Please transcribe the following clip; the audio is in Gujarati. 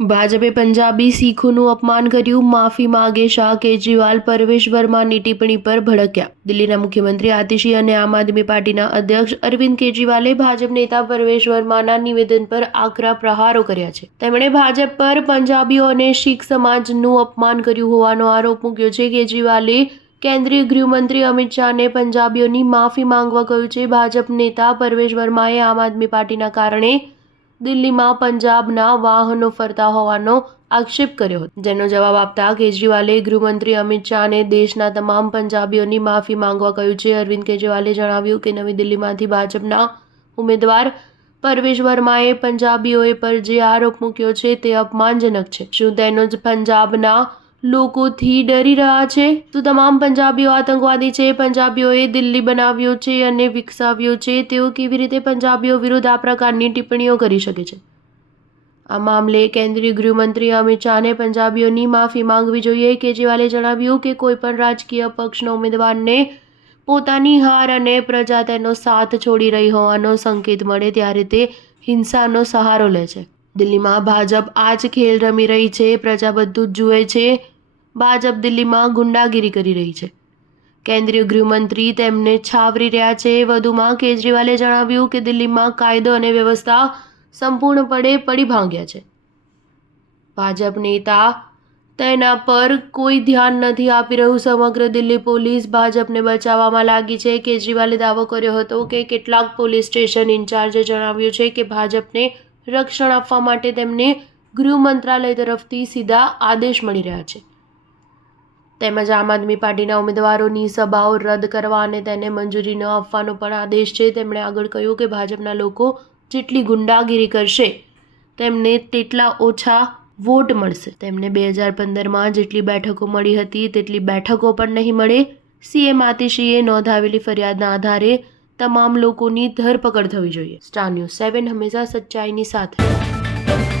ભાજપે પંજાબી શીખોનું અપમાન કર્યું, માફી માગે શાહ કેજરીવાલ પરવેશ વર્માની ટિપ્પણી પર ભડક્યા. દિલ્હીના મુખ્યમંત્રી આતિશી અને આમ આદમી પાર્ટીના અધ્યક્ષ અરવિંદ કેજરીવાલે ભાજપ નેતા પરવેશ વર્માના નિવેદન પર આકરા પ્રહારો કર્યા છે. તેમણે ભાજપ પર પંજાબીઓ અને શીખ સમાજનું અપમાન કર્યું હોવાનો આરોપ મૂક્યો છે. કેજરીવાલે કેન્દ્રીય ગૃહમંત્રી અમિત શાહને પંજાબીઓની માફી માંગવા કહ્યું છે. ભાજપ નેતા પરવેશ વર્માએ આમ આદમી પાર્ટીના કારણે દિલ્હીમાં પંજાબના વાહનો ફરતા હોવાનો આક્ષેપ કર્યો હતો, જેનો જવાબ આપતા કેજરીવાલે ગૃહમંત્રી અમિત શાહને દેશના તમામ પંજાબીઓની માફી માંગવા કહ્યું છે. અરવિંદ કેજરીવાલે જણાવ્યું કે નવી દિલ્હીમાંથી ભાજપના ઉમેદવાર પરવેશ વર્માએ પંજાબીઓ પર જે આરોપ મૂક્યો છે તે અપમાનજનક છે. શું તેનો જ પંજાબના લોકોથી ડરી રહ્યા છે? તો તમામ પંજાબીઓ આતંકવાદી છે. પંજાબીઓએ દિલ્હી બનાવ્યો છે અને વિકસાવ્યો છે. તેઓ કેવી રીતે પંજાબીઓ વિરુદ્ધ આ પ્રકારની ટિપ્પણીઓ કરી શકે છે? આ મામલે કેન્દ્રીય ગૃહમંત્રી અમિત શાહને પંજાબીઓની માફી માંગવી જોઈએ. કેજરીવાલે જણાવ્યું કે કોઈ પણ રાજકીય પક્ષના ઉમેદવારને પોતાની હાર અને પ્રજા તેનો સાથ છોડી રહી હોવાનો સંકેત મળે ત્યારે તે હિંસાનો સહારો લે છે. દિલ્હીમાં ભાજપ આ જ ખેલ રમી રહી છે. પ્રજા બધું જ જુએ છે. ભાજપ દિલ્હીમાં ગુંડાગીરી કરી રહી છે. કેન્દ્રીય ગૃહમંત્રી તેમને છાવરી રહ્યા છે. વધુમાં કેજરીવાલે જણાવ્યું કે દિલ્હીમાં કાયદો અને વ્યવસ્થા સંપૂર્ણપણે પડી ભાંગ્યા છે. ભાજપ નેતા તેના પર કોઈ ધ્યાન નથી આપી રહ્યું. સમગ્ર દિલ્હી પોલીસ ભાજપને બચાવવામાં લાગી છે. કેજરીવાલે દાવો કર્યો હતો કે કેટલાક પોલીસ સ્ટેશન ઇન્ચાર્જે જણાવ્યું છે કે ભાજપને રક્ષણ આપવા માટે તેમને ગૃહ મંત્રાલય તરફથી સીધા આદેશ મળી રહ્યા છે. તેમજ આમ આદમી પાર્ટીના ઉમેદવારોની સભાઓ રદ કરવા અને તેને મંજૂરી ન આપવાનો પણ આદેશ છે. તેમણે આગળ કહ્યું કે ભાજપના લોકો જેટલી ગુંડાગીરી કરશે તેમને તેટલા ઓછા વોટ મળશે. તેમને 2015માં જેટલી બેઠકો મળી હતી તેટલી બેઠકો પણ નહીં મળે. સીએમ આતિશીએ નોંધાવેલી ફરિયાદના આધારે તમામ લોકોની ધરપકડ થવી જોઈએ. સ્ટાર ન્યૂઝ 7 હંમેશા સચ્ચાઈની સાથે.